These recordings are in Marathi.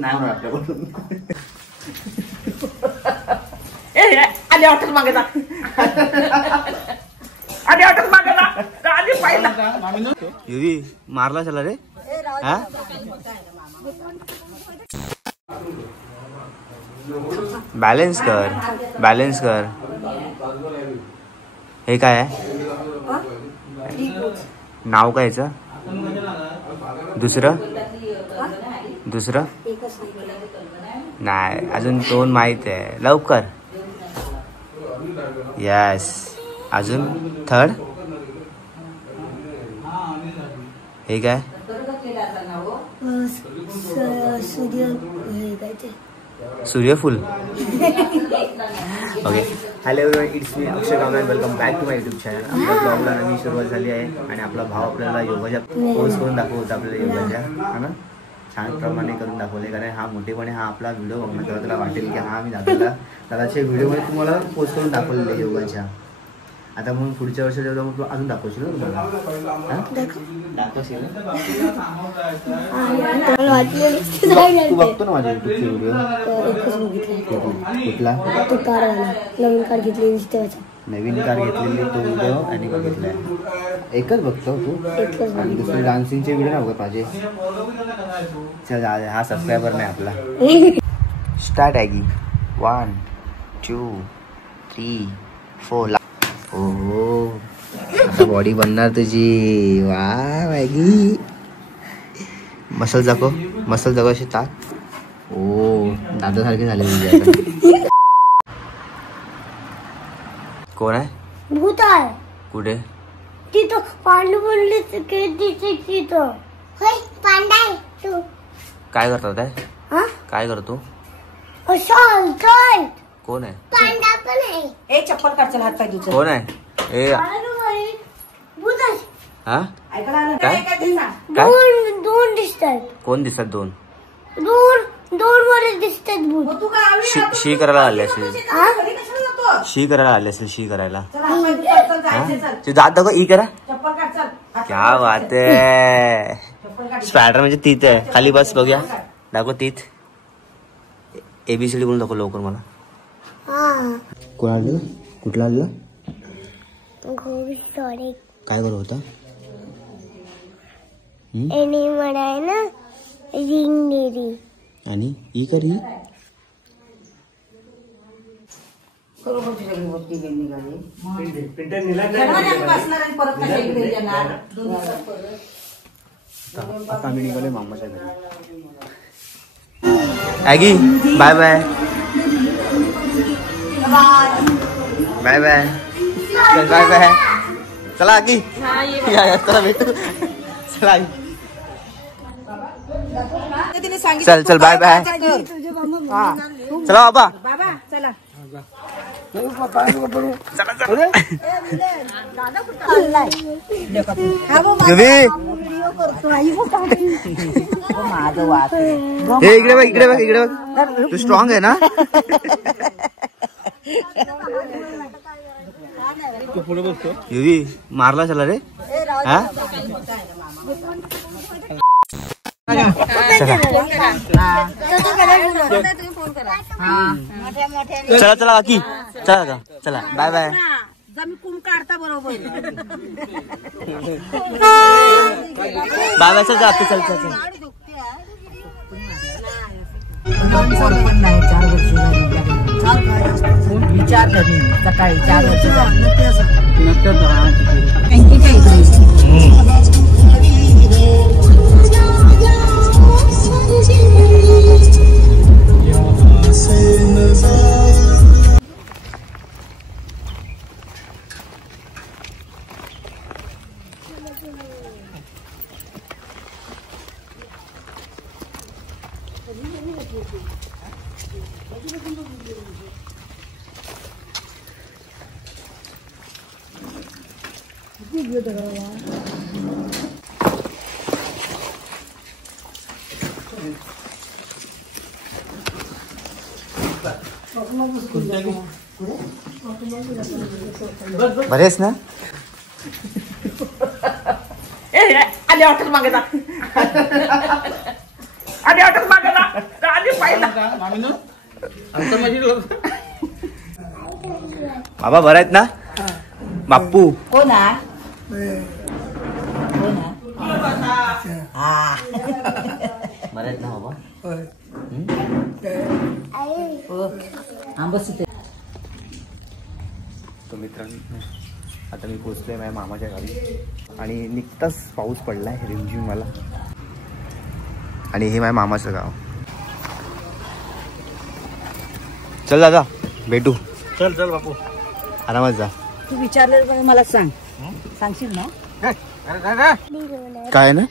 नाही म्हणून आपल्याकडून आधी ऑटोच मागे आधी ऑटोच मागे आधी पाहिला युवी मारला चला रे हा बॅलन्स कर हे काय आहे नाव काय याचं दुसरं नाही अजून 2 माहित आहे लवकर यस अजून थर्ड हे काय सूर्यफूल okay hello everyone it's me Akshay Kamble welcome back to my YouTube channel आपल्या ब्लॉगला नवीन सुरुवात झाली आहे आणि आपला भाव आपल्याला योगाच्या पोस्ट करून दाखवतो आपल्याला योगाच्या है ना छान प्रमाणे करून दाखवले कारण हा मोठेपणे हा आपला व्हिडिओ बघणार तेव्हा त्याला वाटेल की हा मी दादाच्या व्हिडिओमध्ये तुम्हाला पोस्ट करून दाखवलेले योगाच्या आता मग पुढच्या वर्षी जेव्हा मग अजून दाखवशील ना तुम्हाला दाखवशील तू बघतो ना माझ्या युट्यूबचे व्हिडिओ कुठला नवीन कार घेतली नवीन कार घेतलेली तो व्हिडिओ आणि बघितलाय एकच बघतो तू आणि दुसरे डान्सिंगचे व्हिडिओ ना बघत माझे चल हा सबस्क्रायबर नाही आपला स्टार्ट आहे की 1 2 3 4 ओ आता बॉडी बनणार तुझी वा मॅगी मसल दाखव अशी ताक ओ दादासारखे झाले तुझे आता कोण आहे भूत आहे कुठे तिथं पांडू बोलले तिथं पांडा आहे तू काय करतो काय करतो कोण आहे पांडा पण आहे ए चप्पल काढ चल हात पाय धुचल कोण आहे ए हा काय दोन दिसतात कोण दिसतात दोन वर दिसतात भूत शी करायला आले असेल शी करायला ते दात दाखव ई करा क्या बात आहे स्पायडर म्हणजे तीत आहे खाली बस बघूया दाखव तीत ABCD बोलून दाखव लवकर मला कोण आलं कुठला आलं काय करत होता म्हणाय ना रिंग दिली आणि ई करी आता आम्ही निघालोय मामाच्या घरी आगी bye bye bye bye bye bye चला आगी चला भेटू चला चल चल बाय बाय चला बाबा चला इकडे बघ तू स्ट्रॉंग आहे ना तू पुढे बसतो युवी मारला चला रे हा चला चला काकी चला का चला बाय बाय कुम काढता बरोबर बाय बाय चल जाते चल चल पण नाही 4 वर्ष विचार कधी सकाळी 4 वर्ष बरेच ना आधी ऑटोच मागे जा आधी ऑटोच मागे जा बाबा बरं आहेत ना बाप्पू? कोण हा? हा बरं आहेत ना बाबा? बस इथे. तो मित्रांनो आता मी पोचलोय माझ्या मामाच्या गावी आणि नुकताच पाऊस पडलाय रिमझिम मला. आणि हे माझ्या मामाचं गाव. चल दादा भेटू. चल चल बापू. आरामात जा. तू विचारलं मला सांग. सांगशील ना? काय ना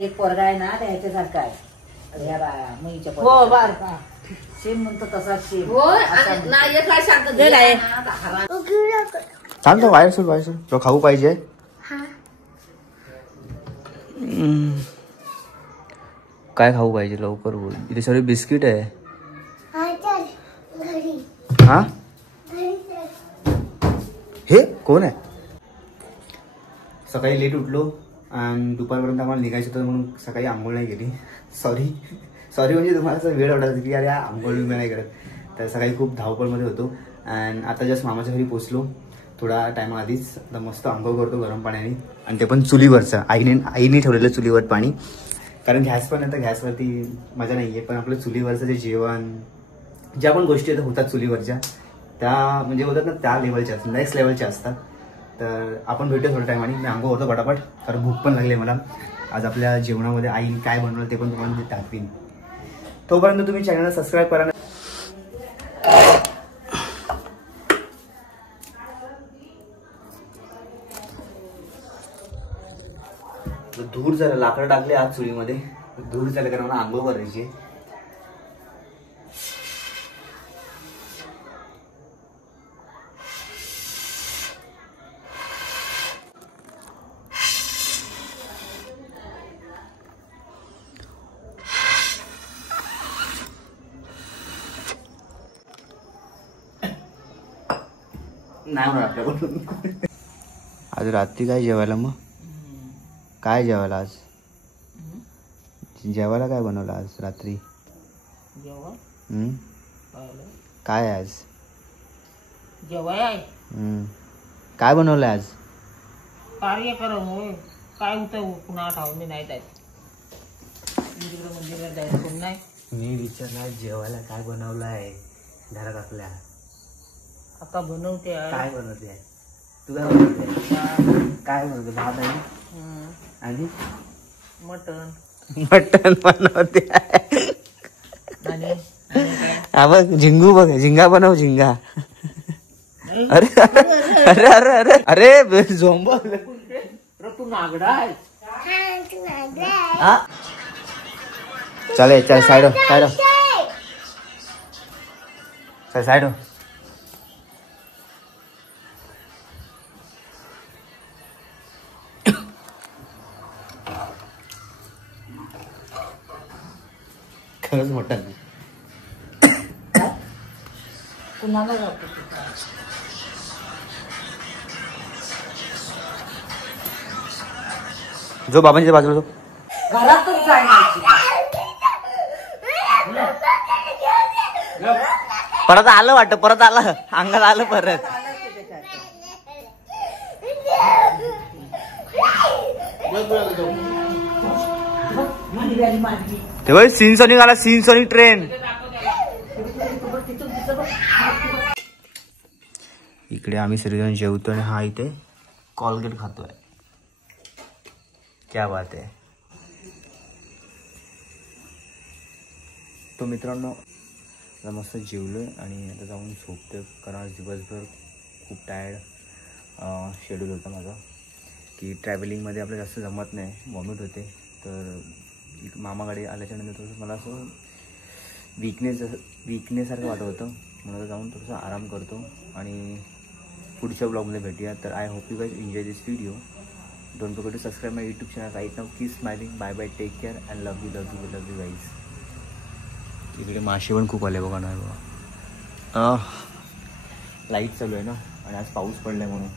एक पोरगा आहे ना त्या ह्याच्यासारखा आहे. या मुलीच्या हो बर सेम म्हणतो तसा सेम. सांग तो बाहेर सोड बाहेर सोड. तो खाऊ पाहिजे. काय खाऊ पाहिजे लवकर बोल. इथे सगळे बिस्किट आहे. हा हे कोण आहे? सकाळी लेट उठलो आणि दुपारपर्यंत आम्हाला निघायचं होतं म्हणून सकाळी आंघोळ नाही केली. सॉरी म्हणजे तुम्हाला असं वेळ वाटत की अरे आंघोळ मी नाही करत. तर सकाळी खूप धावपळमध्ये होतो आणि आता जस्ट मामाच्या घरी पोचलो थोडा टाइम आधीच. आता मस्त आंघोळ करतो गरम पाण्याने आणि ते पण चुलीवरचं. आईने ठेवलेलं चुलीवर पाणी. कारण गॅस पण आता गॅसवरती मजा नाही आहे पण आपलं चुलीवरचं जे जेवण ज्या पण गोष्टी होतात चुलीवरच्या त्या म्हणजे होतात ना त्या लेवलच्या असतात नेक्स्ट लेवलच्या असतात. तर आपण भेटूया थोड्या टायमाने. मी आंघोळ करतो पटापट कारण भूक पण लागली मला. आज आपल्या जेवणामध्ये आई काय बनवलं ते पण तुम्हाला दाखवीन. तोपर्यंत तुम्ही चॅनलला सबस्क्राईब करा. धूर जरा लाकडं टाकले आज चुलीमध्ये. धूर झालं कारण मला आंघोळ करायची. नाही होणार आपल्याकडून. आज रात्री काय जेवायला मग? काय जेवायला आज? जेवायला काय बनवलं आज रात्री? काय आज जेवाय काय बनवलं आज? कार्यक्रम होय. काय होतं पुन्हा ठाव मी नाही जायचं. मंदिरात जायचं कोण नाही. मी विचारणार जेवायला काय बनवलं आहे घरात आपल्या? आता बनवते. काय बनवते? तू काय बनवते? काय बनवते? भात आहे आणि मटन बनवते. हा बघ झिंगू बघ. झिंगा बनव झिंगा. अरे अरे अरे अरे अरे झोंब तू नागडा आहे. चल चल साइड साइड चल साइड. खरंच मटन कुणाला जातो जो बाबांच्या बाजूला जो घरातच जायची. परत आलं वाटत. परत आलं अंगात आलं परत. तेव्हा सिनसोनिक आला. सिनसोनिक ट्रेन. इकडे आम्ही सर्वजण जेवतो आणि हा इथे कॉलगेट खातोय. क्या बात आहे. तो मित्रांनो आता मस्त जेवलोय आणि आता जाऊन झोपतोय कारण आज दिवसभर खूप टायर्ड शेड्यूल होता माझा की ट्रॅव्हलिंगमध्ये आपलं जास्त जमत नाही. वॉमिट होते. तर मामाकडे आल्याच्यानंतर थोडंसं मला असं विकनेससारखं वाटत होतं. म्हणून जाऊन थोडंसं आराम करतो आणि पुढच्या ब्लॉगमध्ये भेटूया. तर I hope you guys enjoy this video. Don't forget to subscribe my YouTube channel right now. Keep smiling. Bye bye. Take care and love you guys. तिकडे मासे पण खूप आले बघा ना बघा. लाईट चालू आहे ना आणि आज पाऊस पडलाय म्हणून